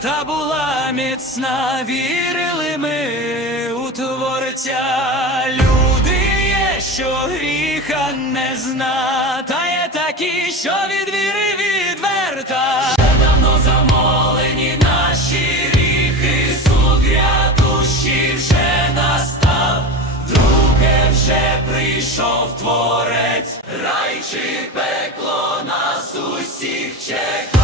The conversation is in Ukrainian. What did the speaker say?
Та була міцна, вірили ми у Творця. Люди є, що гріха не зна, та є такі, що від віри відверта. Давно замолені наші ріхи, суд грядущий вже настав, друге вже прийшов творець, рай чи пекло нас усіх чекає.